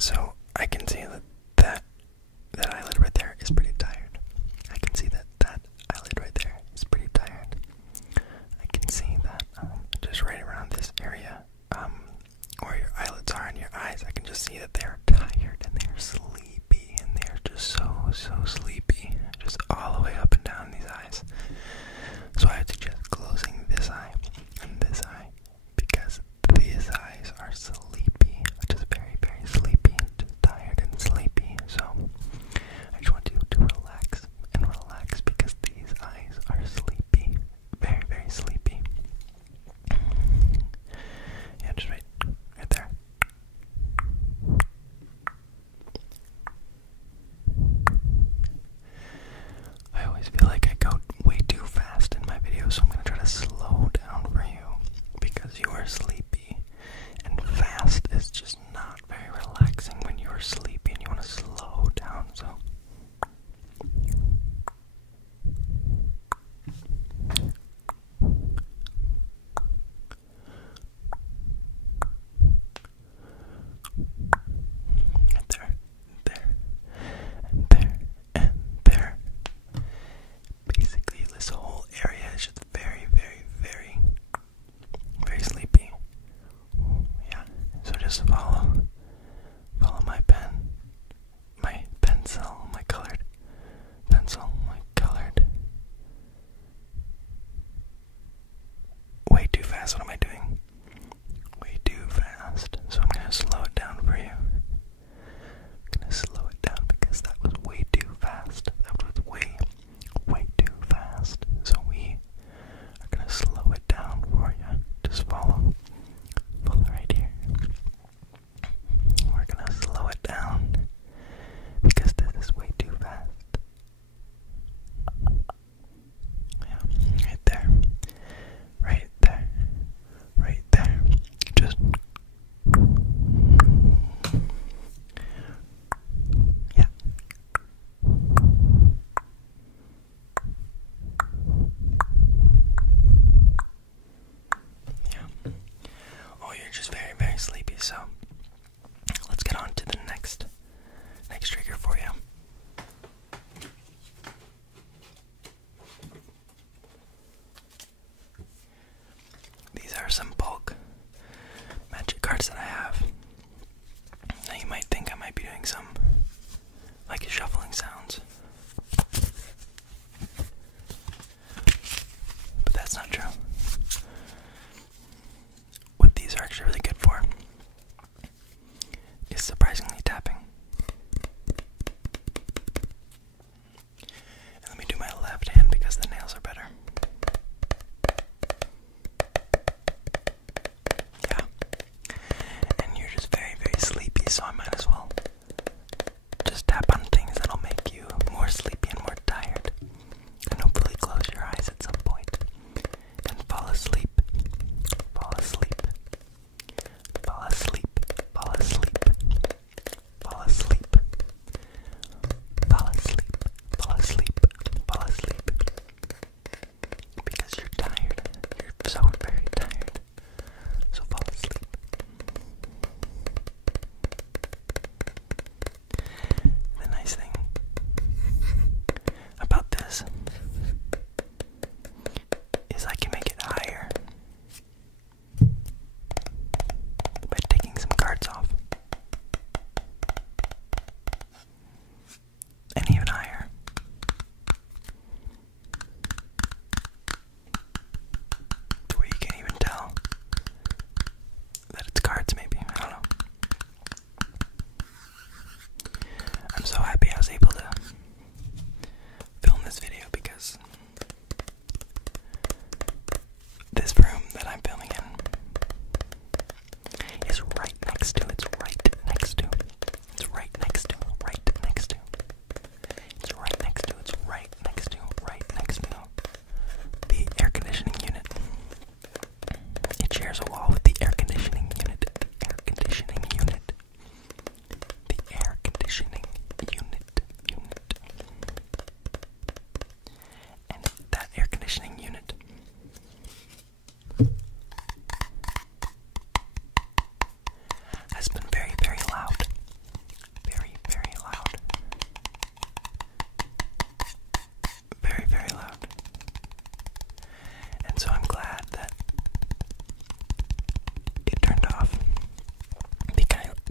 So I can see that eyelid right there is pretty tired. I can see that eyelid right there is pretty tired. I can see that just right around this area, where your eyelids are and your eyes, I can just see that they're tired and they're sleepy and they're just so sleepy, just all the way up and down these eyes. So I would suggest closing this eye and this eye, because these eyes are sleepy, just very sleepy, just tired and sleepy. So I just want you to relax and relax, because these eyes are sleepy, very sleepy. Yeah, just right there. I always feel like I go way too fast in my videos, so I'm gonna try to slow down for you, because you are sleepy, and fast is just not very relaxing when you are sleepy and you want to slow down. So there, and there, and there. Basically, this whole area is just very sleepy. Yeah. So just follow my pen, my pencil, my colored pencil, my colored. Way too fast. What am I doing? Way too fast. So I'm gonna slow it down for you. I'm gonna slow it down because that was way too fast. That was way too fast. So we are gonna slow it down for you. Just follow right here. We're gonna slow it down because this is way too fast. Yeah, right there. Right there. Right there. Just yeah. Yeah. Oh, you're just very sleepy, so let's get on to the next trigger for you. These are some bulk magic cards that I have. Now you might think I might be doing some like shuffling sounds, but that's not true. What these are actually really good for is surprisingly tapping. And let me do my left hand because the nails are better. Yeah. And you're just very sleepy, so I might as well just tap on things that'll make you more sleepy and more tired. And hopefully close your eyes at some point and fall asleep. Fall asleep. Fall asleep. Fall asleep.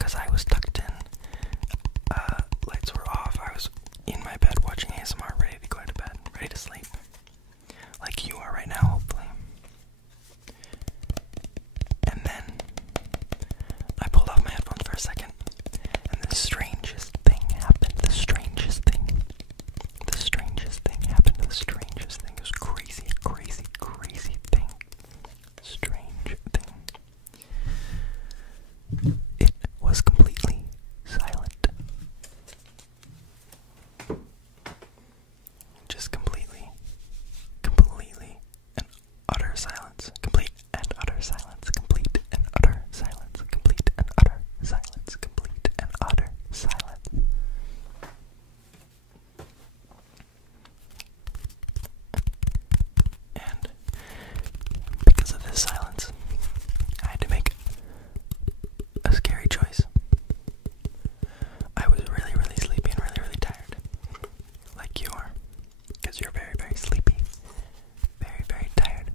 because I was tucked in, lights were off, I was in my bed watching ASMR, ready to go to bed, ready to sleep. Like you are right now, hopefully. And then I pulled off my headphones for a second, and the strangest thing happened. The strangest thing happened. The strangest thing. It was crazy, crazy, crazy thing. Strange thing. It was completely silent. Just completely and utter silence. Complete and utter silence. Complete and utter silence. Complete and utter silence. Complete and utter silence. And because of this silence, I had to make a scary choice. I was really, really sleepy and really, really tired. Like you are. Because you're very, very sleepy. Very, very tired.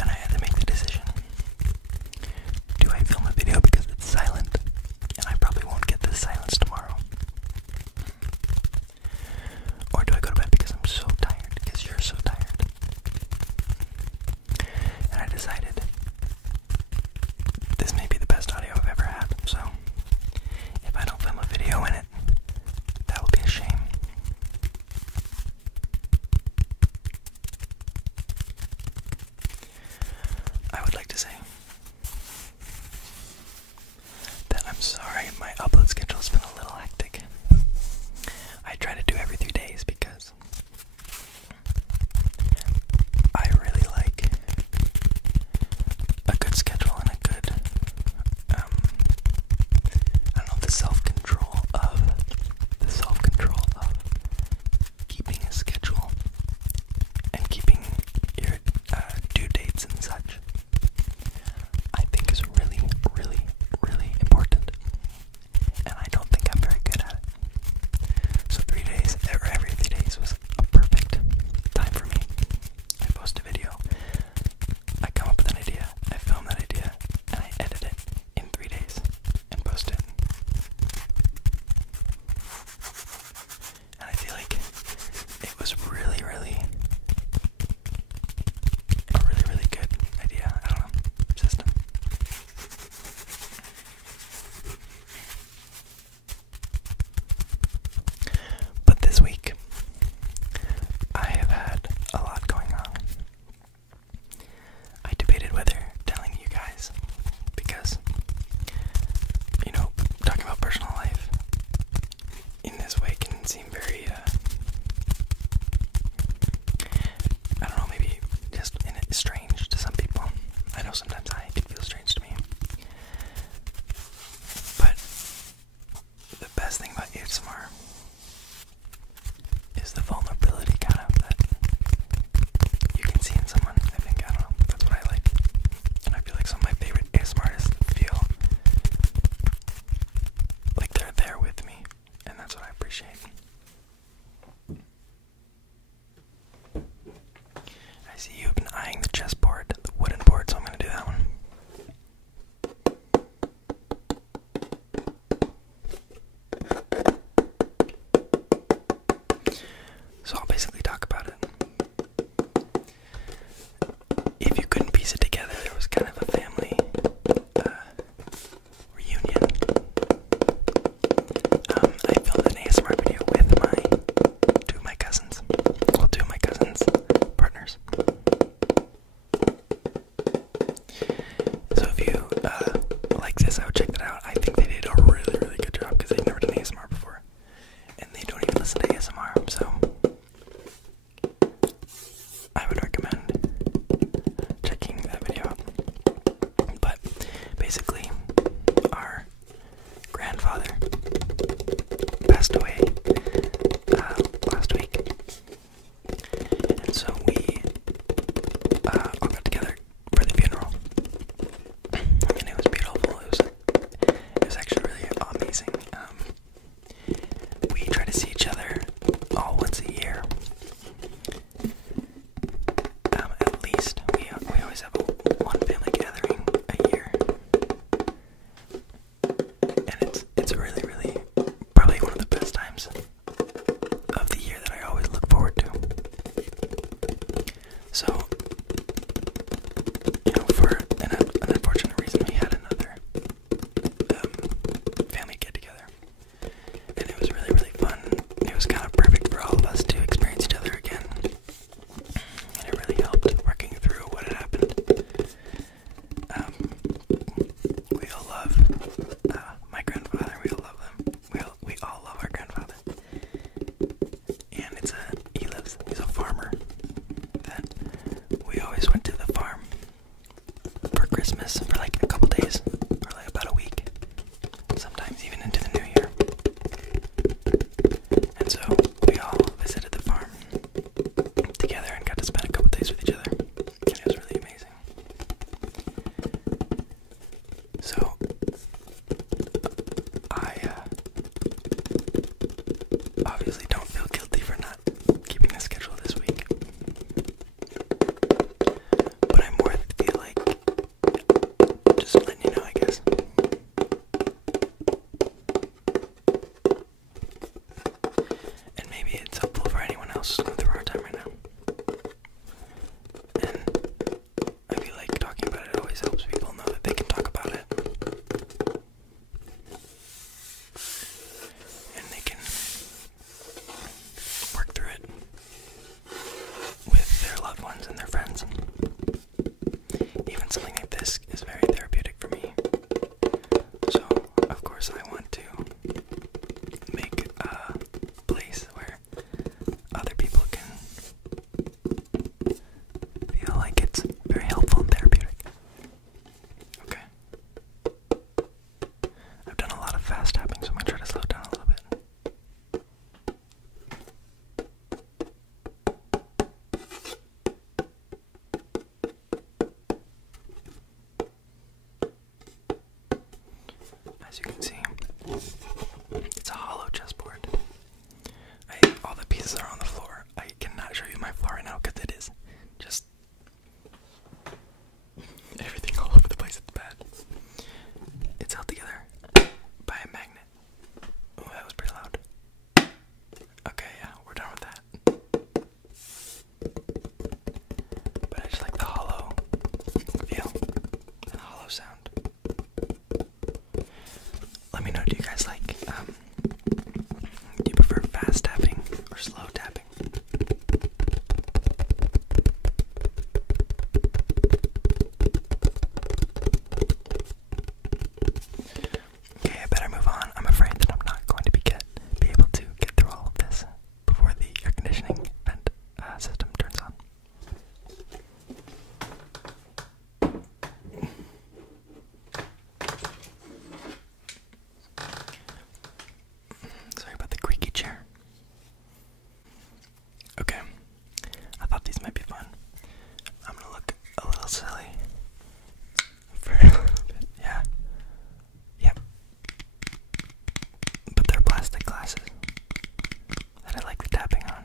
And I had to make the decision. Do I film a video because it's silent? And I probably won't get this silence tomorrow. Or do I go to bed because I'm so tired? Because you're so tired. And I decided this may be the best audio I've ever had. So if I don't film a video in it, that will be a shame. I would like to say that I'm sorry my upload schedule's been a little hectic. I try to do every 3 days because I really like a good schedule and a good, I don't know, the self-control of keeping a schedule and keeping your due dates and such. I think is really, really, really important. And I don't think I'm very good at it. So 3 days, or every 3 days was a perfect time for me. I post a video, I come up with an idea, I film that idea, and I edit it in 3 days and post it. And I feel like it was really, really a really, really good idea. I don't know, system. But this week, I have had a lot going on. I debated whether telling you guys, because, you know, talking about personal life in this way can seem very, I don't know, maybe just strange to some people. I know sometimes it feels strange to me. But the best thing about ASMR is the vulnerability kind of that you can see in someone. I think, I don't know, that's what I like. And I feel like some of my favorite ASMR artists feel like they're there with me, and that's what I appreciate. I see you've been eyeing the chessboard, the wooden board, so I'm going to do that one. So I'll basically talk about it. If you couldn't piece it together, there was kind of a family reunion. I filmed an ASMR video with two of my cousins. Well, two of my cousins' partners. So, for an unfortunate reason, we had another family get together, and it was really, really fun. It was kind of perfect for all of us to experience each other again, and it really helped working through what had happened. We all love my grandfather. We all love him. We all love our grandfather, and he's a farmer. That we always went to the farm for Christmas for like a couple days, or like about a week, sometimes even into the new year. And so we all visited the farm together and got to spend a couple days with each other. And it was really amazing. So I obviously don't feel guilty for not keeping the schedule this week. But I more feel like just letting you know, I guess. And maybe it's helpful for anyone else going through a hard time right now. And I feel like talking about it always helps people know that they can talk about it. And they can work through it with their loved ones and their friends. Even something like this is very therapeutic for me. So, of course, I want to make a place where other people can feel like it's very helpful and therapeutic. Okay. I've done a lot of fast tapping, so I'm going to try to slow down a little bit. As you can see, it's a hollow chessboard. All the pieces are on the floor. I cannot show you my floor right now because it is just everything all over the place. It's bad. It's held together by a magnet. Oh, that was pretty loud. Okay, yeah, we're done with that. But I just like the hollow feel and the hollow sound. Let me know, do you guys like, do you prefer fast tapping or slow tapping? Okay, I better move on. I'm afraid that I'm not going to be able to get through all of this before the air conditioning vent system turns on. Sorry about the creaky chair. Okay, I thought these might be fun. I'm gonna look a little silly for a little bit. Yeah. Yep. But they're plastic glasses that I like the tapping on.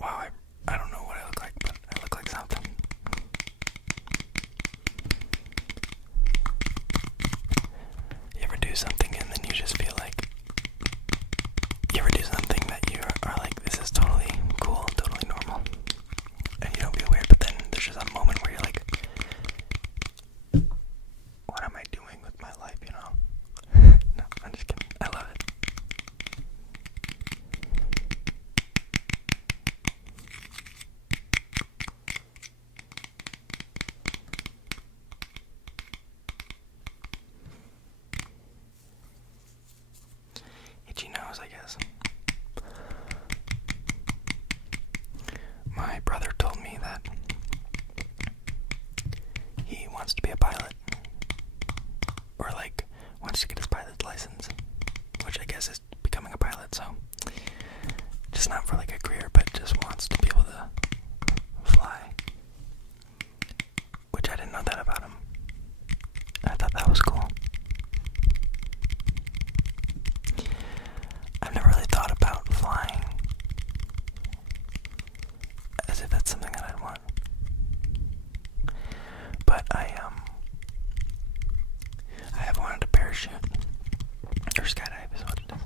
Wow, I don't know what I look like, but I look like something. You ever do something and then you just feel like, you ever do something that you are like, this is totally cool, totally normal, and you don't feel weird, but then there's just a moment where you're like, what am I doing with my life, you know? No, I'm just kidding. I love it. Itchy nose, I guess. My brother told me that he wants to be a pilot, or like wants to get his pilot's license, which I guess is becoming a pilot. So just not for like a career, but just wants to be able to fly, which I didn't know that about him. I thought that was cool. I've never really thought about flying as if that's something that I'd want. But I have wanted to parachute, or skydive is what it is.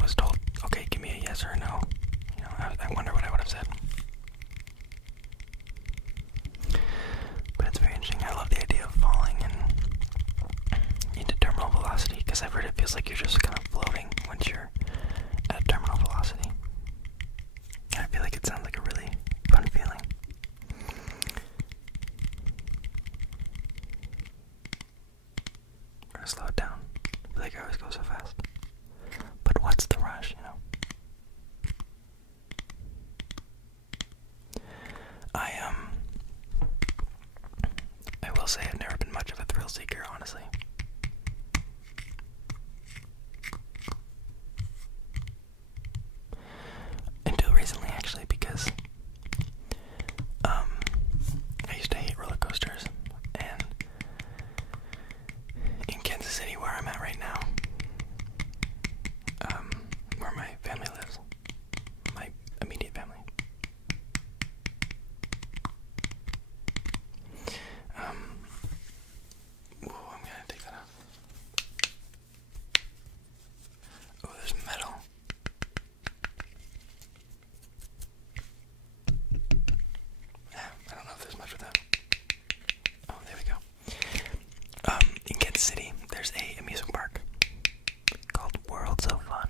was told, okay, give me a yes or a no, I wonder what I would have said. But it's very interesting. I love the idea of falling into terminal velocity, because I've heard it feels like you're just kind of floating once you're at terminal velocity. And I feel like it sounds like a really fun feeling. I'm gonna slow it down. I feel like I always go so fast. But what's the rush, I will say I've never been much of a thrill seeker, honestly. Until recently, actually, because I used to hate roller coasters, and in Kansas City, where I'm at right now, where my family lives, my immediate family, whoa, I'm gonna take that off. Oh, there's metal. I don't know if there's much with that. Oh, there we go. In Kansas City, there's a amusement park called Worlds of Fun.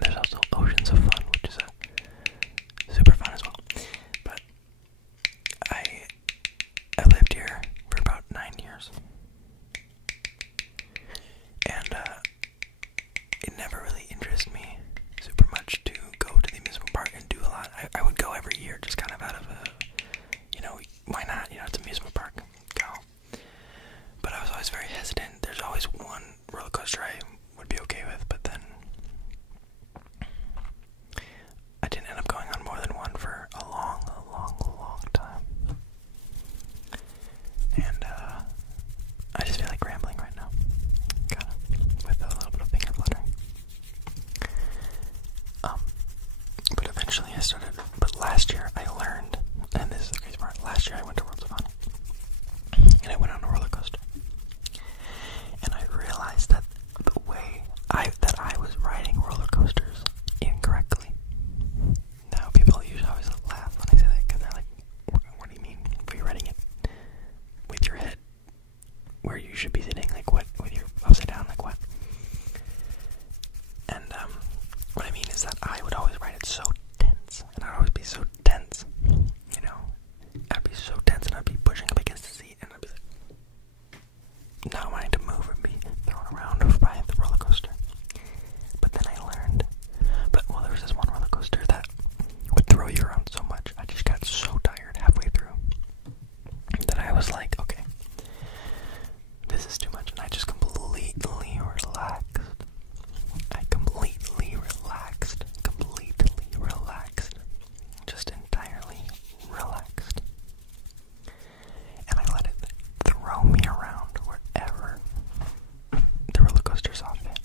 There's also Oceans of Fun, which is super fun as well. But I lived here for about 9 years, and it never really interested me super much to go to the amusement park and do a lot. I would go every year, just kind of out of why not? It's an amusement park, go. But I was always very hesitant. There's always one roller coaster I would be okay with, but then I didn't end up going on more than one for a long time. And I just feel like rambling right now, kind of, with a little bit of finger fluttering. But eventually I started. But last year I learned, and this is the crazy part. Last year I went to Worlds of Fun, and I went on a roller coaster, and I realized that the way that I was riding roller coasters incorrectly. Now people usually always laugh when I say that, because they're like, "What do you mean? If you're riding it with your head where you should be sitting, like what? With your upside down, like what?" And what I mean is that I would always ride it so tense, and I'd always be so tense, I'd be so tense, and I'd be pushing up against the seat, and I'd be like, not wanting to move and be thrown around by the roller coaster. But then I learned, there was this one roller coaster that would throw you around so much, I just got so tired halfway through, that I was like, okay, this is too much, and I just completely relaxed. Just entirely relaxed. And I let it throw me around wherever the roller coaster saw fit.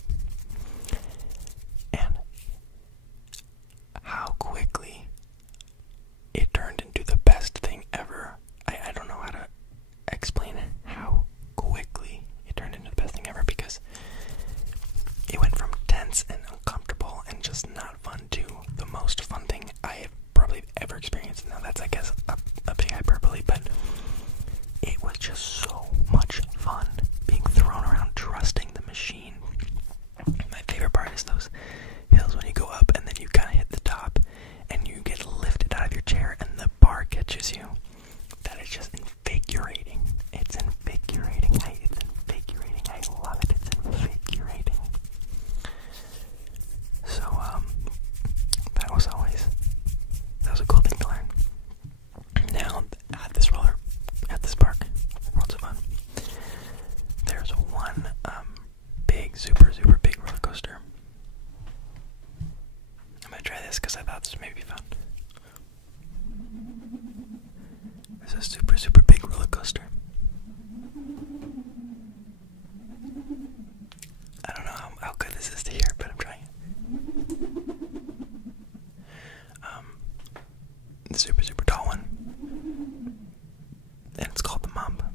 And how quickly it turned into the best thing ever. I don't know how to explain how quickly it turned into the best thing ever, because it went from tense and uncomfortable and just not fun to the most fun thing I have probably ever experienced. Now that's, I guess, a big hyperbole, but it was just so much fun being thrown around, trusting the machine. My favorite part is those hills when you go up and then you kind of hit the top and you get lifted out of your chair and the bar catches you. That is just invigorating. It's invigorating. I love it. It's invigorating. So, that was a cool thing to learn. Now, at this park, Worlds of Fun, there's one, big, super big roller coaster. I'm gonna try this because I thought this may be fun. There's a super big roller coaster. I don't know how good this is to hear, but I'm trying. The super tall one, and it's called the Mamba.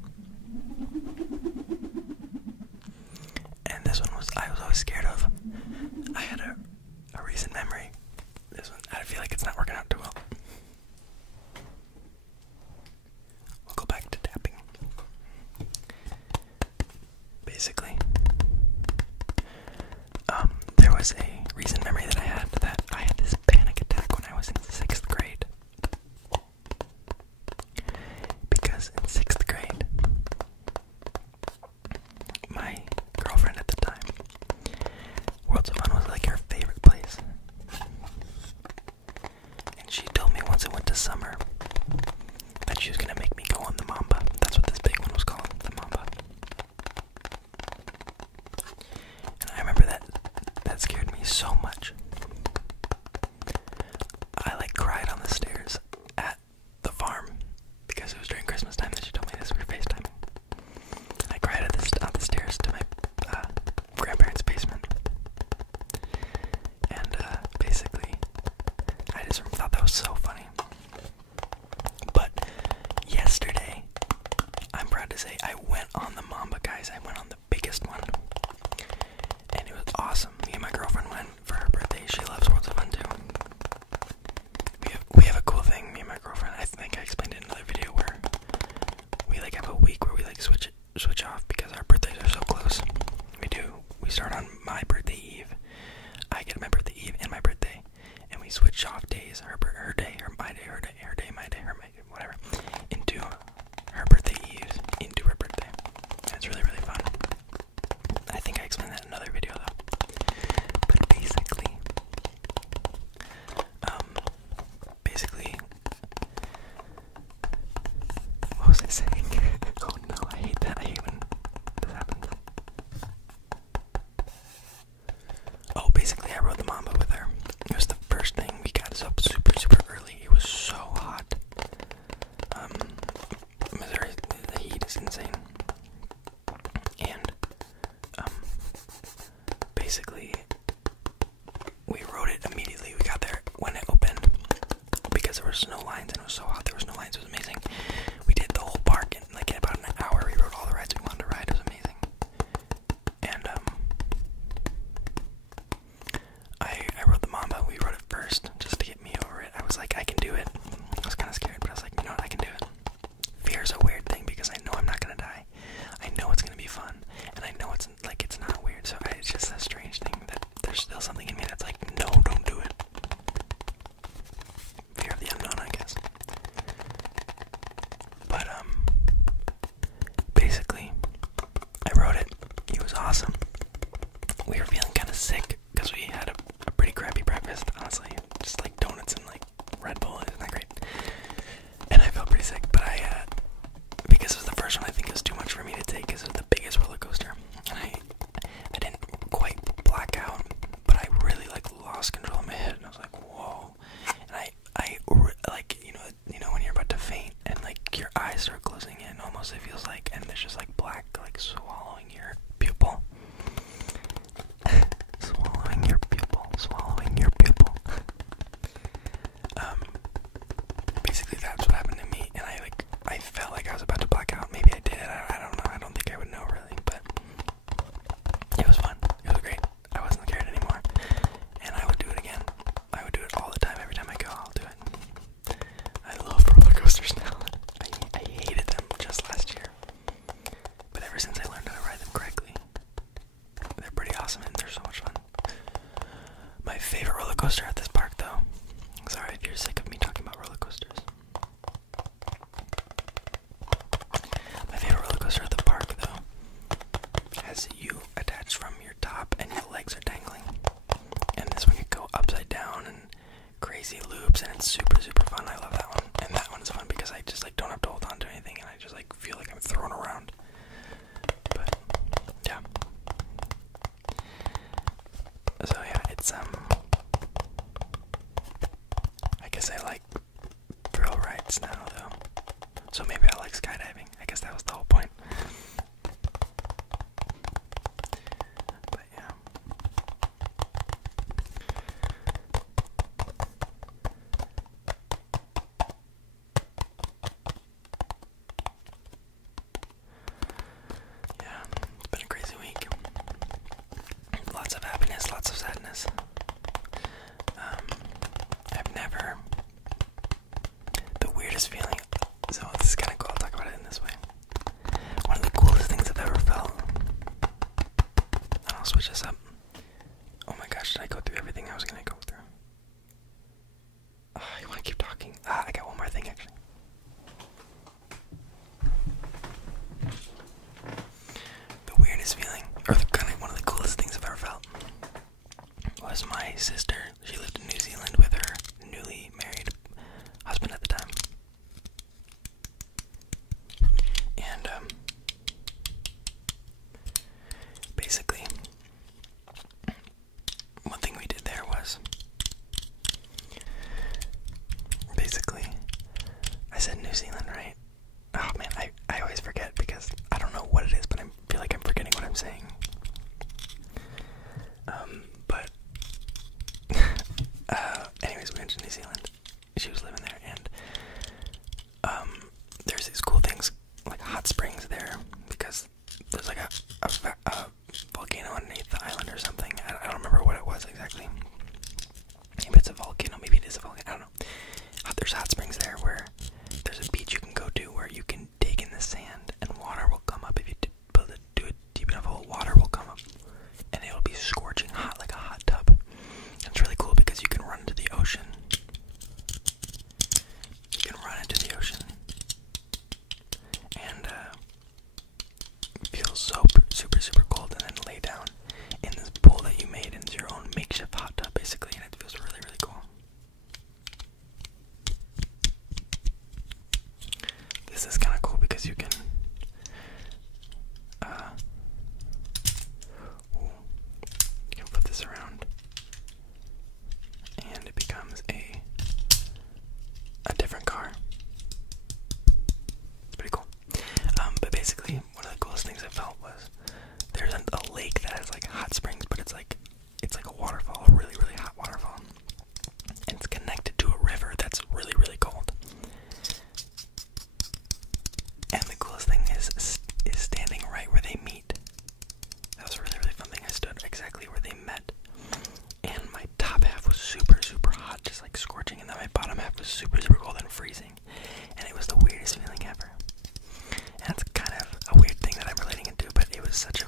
went on the Mamba, guys. I went on the biggest one, and it was awesome. Me and my girlfriend went for her birthday. She loves Worlds of Fun too. We have a cool thing, me and my girlfriend. I think I explained it in another video where we like have a week where we like switch off because our birthdays are so close. We start on my birthday eve. I get my birthday eve and my birthday, and we switch off days. Her day, or my day, her day, her day, my day, whatever, into her birthday eve, into her birthday. And it's really, really fun. I think I explained that in another video though. But basically, what was I saying? Oh no, I hate that. I hate when this happens. Oh, basically I rode the Mamba with her. It was the first thing. We got us up super, super early. It was so hot. Missouri, the heat is insane. And, basically, we rode it immediately. We got there when it opened. Because there was no lines and it was so hot, there was no lines. It was amazing. We did the whole park in like in about an hour. We rode all the rides we wanted to ride. It was amazing. And, I rode the Mamba. We rode it first just to get me over it. I was like, I can do it. I was kind of scared, but I was like, you know what, I can do it. Fear is a weird thing because I know I'm not gonna die. I know it's gonna be fun, and I know it's like it's not weird. So it's just a strange thing that there's still something in me that's like, no, don't do it. Fear of the unknown, I guess. But basically, I rode it. It was awesome. We were feeling kind of sick because we had a pretty crappy breakfast, honestly. Just like donuts and like Red Bull. Isn't that great? And I felt pretty sick, but because it was the first one, I think it was too much for me to take because it was the biggest roller coaster. And I didn't quite black out, but I really like lost control of my head, and I was like, whoa. And I like, you know when you're about to faint and like your eyes start closing in, almost it feels like, and there's just like black, like swallowing your pupil. Swallowing your pupil. Basically that's what happened to me, and I felt like I was about to black out. Maybe I did. I don't know. I don't think I would know really, but it was fun. It was great. I wasn't scared anymore, and I would do it again. I would do it all the time. Every time I go, I'll do it. I love roller coasters now. I hated them just last year, but ever since I learned how to ride them correctly, they're pretty awesome and they're so much fun. My favorite roller coaster at this park, though. Sorry if you're sick of me talking about roller coasters. My favorite roller coaster at the park, though, has you attached from your top and your legs are dangling. And this one you go upside down and crazy loops, and it's super, super fun. I love that one. And that one is fun because I just like don't have to hold on to anything, and I just like feel like I'm thrown around. But yeah. So yeah, it's I guess I like thrill rides now though. So maybe I like skydiving. I guess that was the whole point. But yeah. Yeah, it's been a crazy week. Lots of happiness, lots of sadness. I've never, the weirdest feeling, so this is kind of cool, I'll talk about it in this way. One of the coolest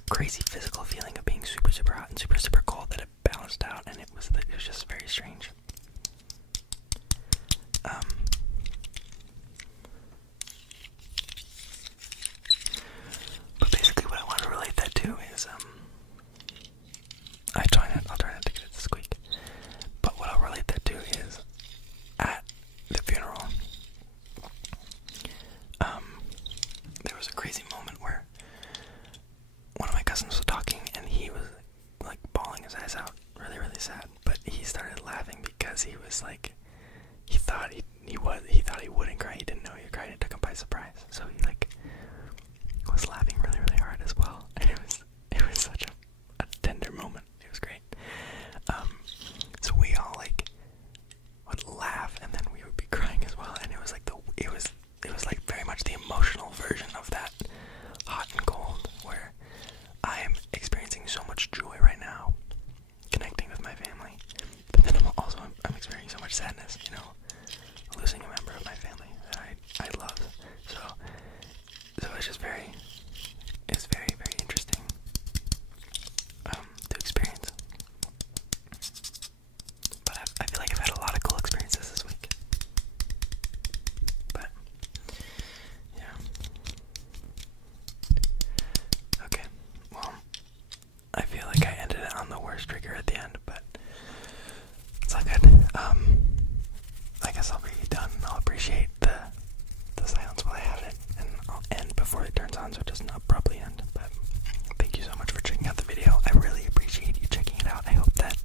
crazy physical feeling of being super, super hot and super, super cold that it balanced out, and it was just very strange. But basically what I want to relate that to is, I'll try not to get it to squeak. But what I'll relate that to is, at the funeral, there was a crazy moment where one of my cousins was talking, and he was like bawling his eyes out, really, really sad. But he started laughing because he was like, he thought he wouldn't cry. He didn't know he would cry, and it took him by surprise. So he like was laughing really, really hard as well. And it was such a tender moment. It was great. So we all like would laugh, and then we would be crying as well. And it was like it was like very much the emotional version of that hot and cold, where I am experiencing so much joy right now, connecting with my family. But then I'm experiencing so much sadness, you know, losing a member of my family that I love. So it's very, very interesting to experience. But I feel like I've had a lot of cool experiences this week. But yeah. Okay. Well, I feel like I ended it on the worst trigger at the end, but it's all good. I guess I'll be done. I'll appreciate the silence while I have it, and I'll end before it turns on so it doesn't abruptly end. But thank you so much for checking out the video. I really appreciate you checking it out. I hope that